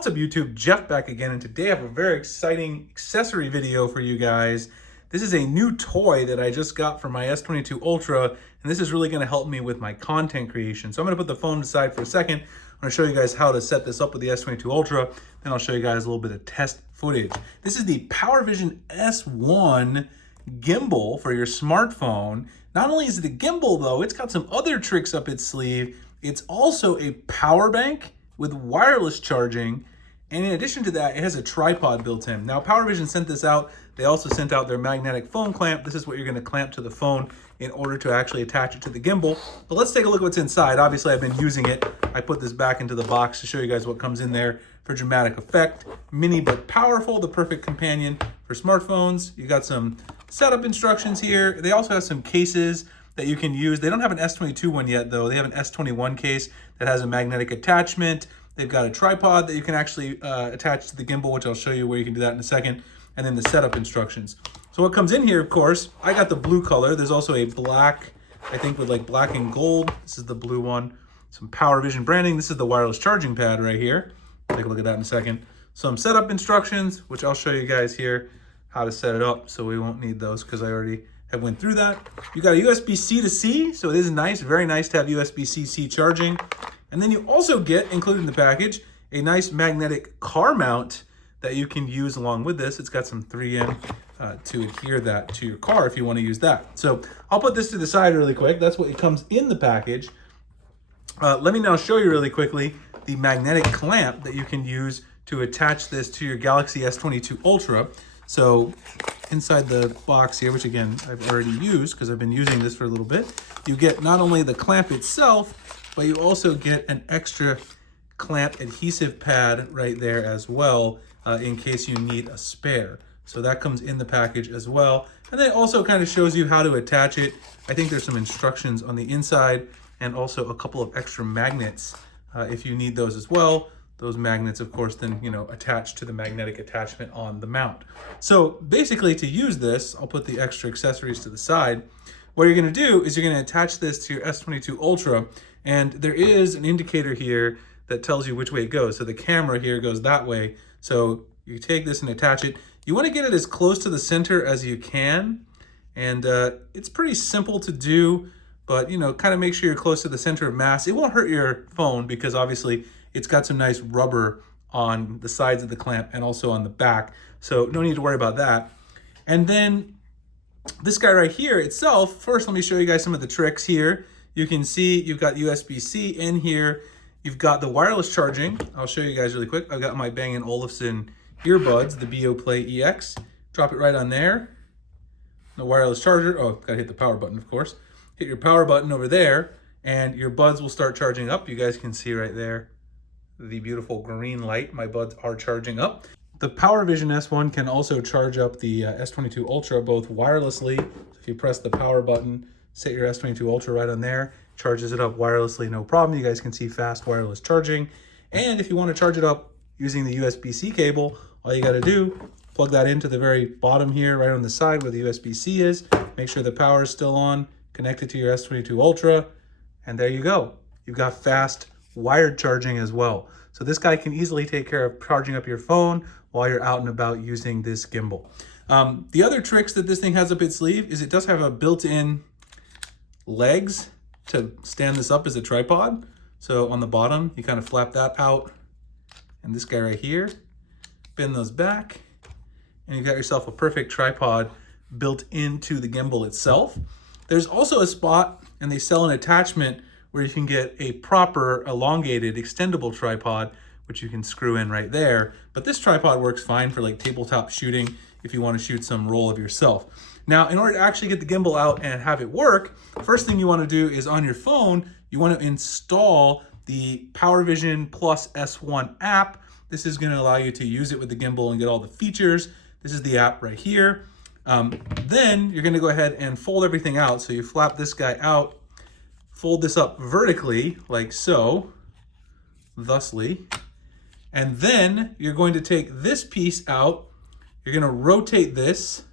What's up YouTube, Jeff back again, and today I have a very exciting accessory video for you guys. This is a new toy that I just got for my S22 Ultra, and this is really going to help me with my content creation. So I'm going to put the phone aside for a second. I'm going to show you guys how to set this up with the S22 Ultra, then I'll show you guys a little bit of test footage. This is the PowerVision S1 gimbal for your smartphone. Not only is it a gimbal though, it's got some other tricks up its sleeve. It's also a power bank with wireless charging, and in addition to that, it has a tripod built in. Now, PowerVision sent this out. They also sent out their magnetic phone clamp. This is what you're gonna clamp to the phone in order to actually attach it to the gimbal. But let's take a look at what's inside. Obviously, I've been using it. I put this back into the box to show you guys what comes in there for dramatic effect. Mini but powerful, the perfect companion for smartphones. You got some setup instructions here. They also have some cases that you can use. They don't have an S22 one yet though. They have an S21 case that has a magnetic attachment. They've got a tripod that you can actually attach to the gimbal, which I'll show you where you can do that in a second, and then the setup instructions. So what comes in here, of course, I got the blue color. There's also a black, I think with like black and gold. This is the blue one. Some PowerVision branding. This is the wireless charging pad right here. Take a look at that in a second. Some setup instructions, which I'll show you guys here how to set it up, so we won't need those because I already have went through that. You got a USB-C to C, so it is nice, very nice to have USB-C charging. And then you also get, included in the package, a nice magnetic car mount that you can use along with this. It's got some 3M to adhere that to your car if you want to use that. So I'll put this to the side really quick. That's what it comes in the package. Let me now show you really quickly the magnetic clamp that you can use to attach this to your Galaxy S22 Ultra. So inside the box here, which again, I've already used because I've been using this for a little bit, you get not only the clamp itself, but you also get an extra clamp adhesive pad right there as well, in case you need a spare. So that comes in the package as well. And then it also kind of shows you how to attach it. I think there's some instructions on the inside and also a couple of extra magnets if you need those as well. Those magnets, of course, then, attach to the magnetic attachment on the mount. So basically to use this, I'll put the extra accessories to the side. What you're gonna do is you're gonna attach this to your S22 Ultra, and there is an indicator here that tells you which way it goes. So the camera here goes that way. So you take this and attach it. You wanna get it as close to the center as you can. And it's pretty simple to do, but kind of make sure you're close to the center of mass. It won't hurt your phone because obviously it's got some nice rubber on the sides of the clamp and also on the back. So no need to worry about that. And then this guy right here itself, first let me show you guys some of the tricks here. You can see you've got USB-C in here. You've got the wireless charging. I'll show you guys really quick. I've got my Bang & Olufsen earbuds, the BeoPlay EX. Drop it right on there. The wireless charger. Oh, gotta hit the power button, of course. Hit your power button over there and your buds will start charging up. You guys can see right there the beautiful green light. My buds are charging up. The PowerVision S1 can also charge up the S22 Ultra both wirelessly. So if you press the power button, set your S22 Ultra right on there, charges it up wirelessly, no problem. You guys can see fast wireless charging. And if you want to charge it up using the USB-C cable, all you got to do, plug that into the very bottom here, right on the side where the USB-C is. Make sure the power is still on, connect it to your S22 Ultra, and there you go. You've got fast wired charging as well. So this guy can easily take care of charging up your phone while you're out and about using this gimbal. The other tricks that this thing has up its sleeve is it does have a built-in legs to stand this up as a tripod. So on the bottom, you kind of flap that out, and this guy right here, bend those back, and you've got yourself a perfect tripod built into the gimbal itself. There's also a spot, and they sell an attachment where you can get a proper elongated extendable tripod, which you can screw in right there. But this tripod works fine for like tabletop shooting if you want to shoot some roll of yourself. Now, in order to actually get the gimbal out and have it work, first thing you want to do is on your phone, you want to install the PowerVision Plus S1 app. This is going to allow you to use it with the gimbal and get all the features. This is the app right here. Then you're going to go ahead and fold everything out. So you flap this guy out, fold this up vertically like so, thusly, and then you're going to take this piece out. You're going to rotate this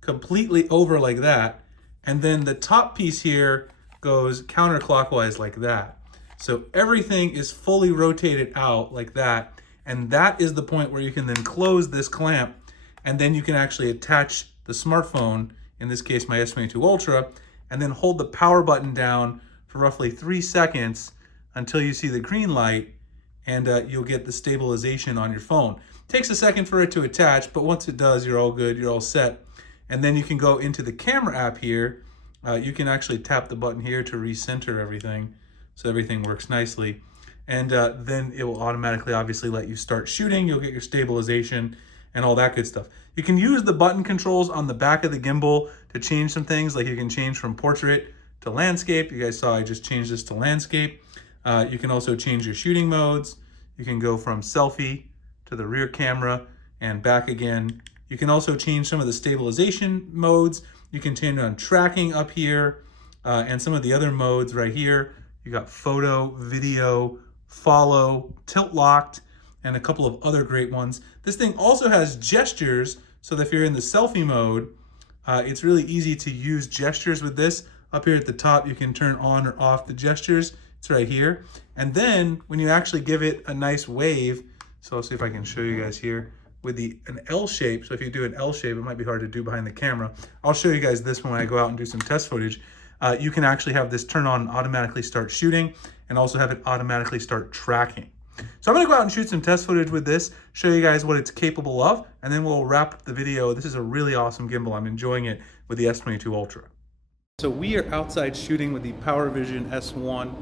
completely over like that, and then the top piece here goes counterclockwise like that. So everything is fully rotated out like that, And that is the point where you can then close this clamp, and then you can actually attach the smartphone, in this case my S22 Ultra, and then hold the power button down for roughly 3 seconds until you see the green light, and you'll get the stabilization on your phone. Takes a second for it to attach, but once it does, you're all good, you're all set. And then you can go into the camera app here. You can actually tap the button here to recenter everything, so everything works nicely. And then it will automatically obviously let you start shooting. You'll get your stabilization and all that good stuff. You can use the button controls on the back of the gimbal to change some things, like you can change from portrait to landscape. You guys saw I just changed this to landscape. You can also change your shooting modes. You can go from selfie to the rear camera and back again. You can also change some of the stabilization modes. You can turn on tracking up here and some of the other modes right here. You got photo, video, follow, tilt locked, and a couple of other great ones. This thing also has gestures, so that if you're in the selfie mode, it's really easy to use gestures with this. Up here at the top, you can turn on or off the gestures. It's right here. And then when you actually give it a nice wave, so I'll see if I can show you guys here with an L shape. So if you do an L shape, it might be hard to do behind the camera. I'll show you guys this when I go out and do some test footage. You can actually have this turn on and automatically start shooting, and also have it automatically start tracking. So I'm gonna go out and shoot some test footage with this, show you guys what it's capable of, and then we'll wrap up the video. This is a really awesome gimbal. I'm enjoying it with the S22 Ultra. So we are outside shooting with the PowerVision S1.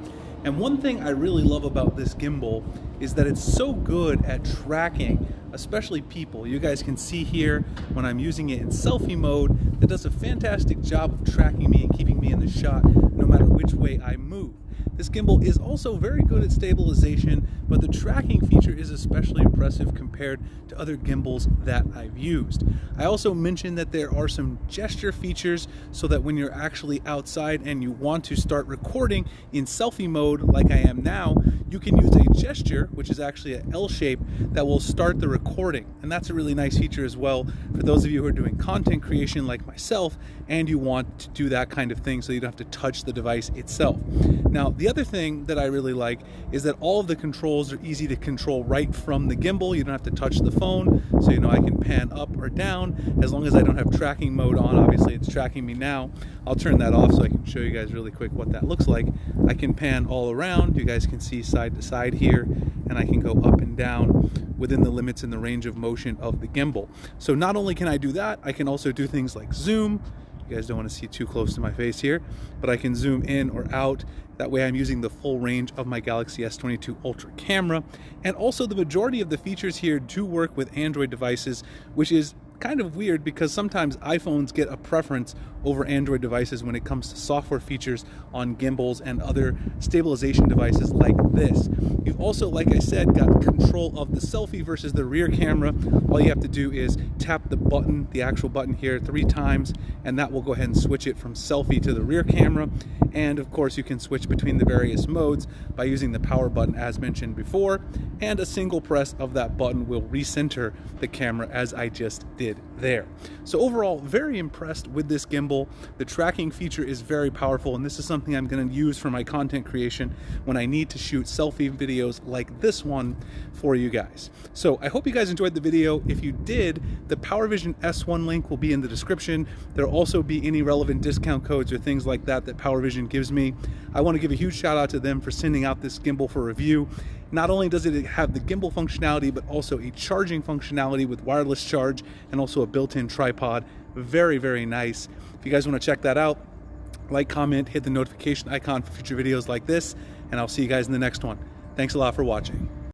And one thing I really love about this gimbal is that it's so good at tracking, especially people. You guys can see here when I'm using it in selfie mode, it does a fantastic job of tracking me and keeping me in the shot no matter which way I move. This gimbal is also very good at stabilization, but the tracking feature is especially impressive compared to other gimbals that I've used. I also mentioned that there are some gesture features so that when you're actually outside and you want to start recording in selfie mode like I am now, you can use a gesture, which is actually an L shape, that will start the recording. And that's a really nice feature as well for those of you who are doing content creation like myself and you want to do that kind of thing so you don't have to touch the device itself. Now, the other thing that I really like is that all of the controls are easy to control right from the gimbal. You don't have to touch the phone, so you know I can pan up or down as long as I don't have tracking mode on. Obviously, it's tracking me now. I'll turn that off so I can show you guys really quick what that looks like. I can pan all around. You guys can see side to side here, and I can go up and down within the limits and the range of motion of the gimbal. So not only can I do that, I can also do things like zoom. You guys don't want to see too close to my face here, but I can zoom in or out. That way I'm using the full range of my Galaxy S22 Ultra camera. And also the majority of the features here do work with Android devices, which is kind of weird because sometimes iPhones get a preference over Android devices when it comes to software features on gimbals and other stabilization devices like this. You've also, like I said, got control of the selfie versus the rear camera. All you have to do is tap the button, the actual button here, 3 times, and that will go ahead and switch it from selfie to the rear camera. And of course, you can switch between the various modes by using the power button as mentioned before, and a single press of that button will recenter the camera as I just did there. So overall, very impressed with this gimbal. The tracking feature is very powerful, and this is something I'm going to use for my content creation when I need to shoot selfie videos like this one for you guys. So I hope you guys enjoyed the video. If you did, the PowerVision S1 link will be in the description. There'll also be any relevant discount codes or things like that that PowerVision gives me. I want to give a huge shout out to them for sending out this gimbal for review. Not only does it have the gimbal functionality, but also a charging functionality with wireless charge and also a built-in tripod. Very, very nice. If you guys want to check that out, like, comment, hit the notification icon for future videos like this, and I'll see you guys in the next one. Thanks a lot for watching.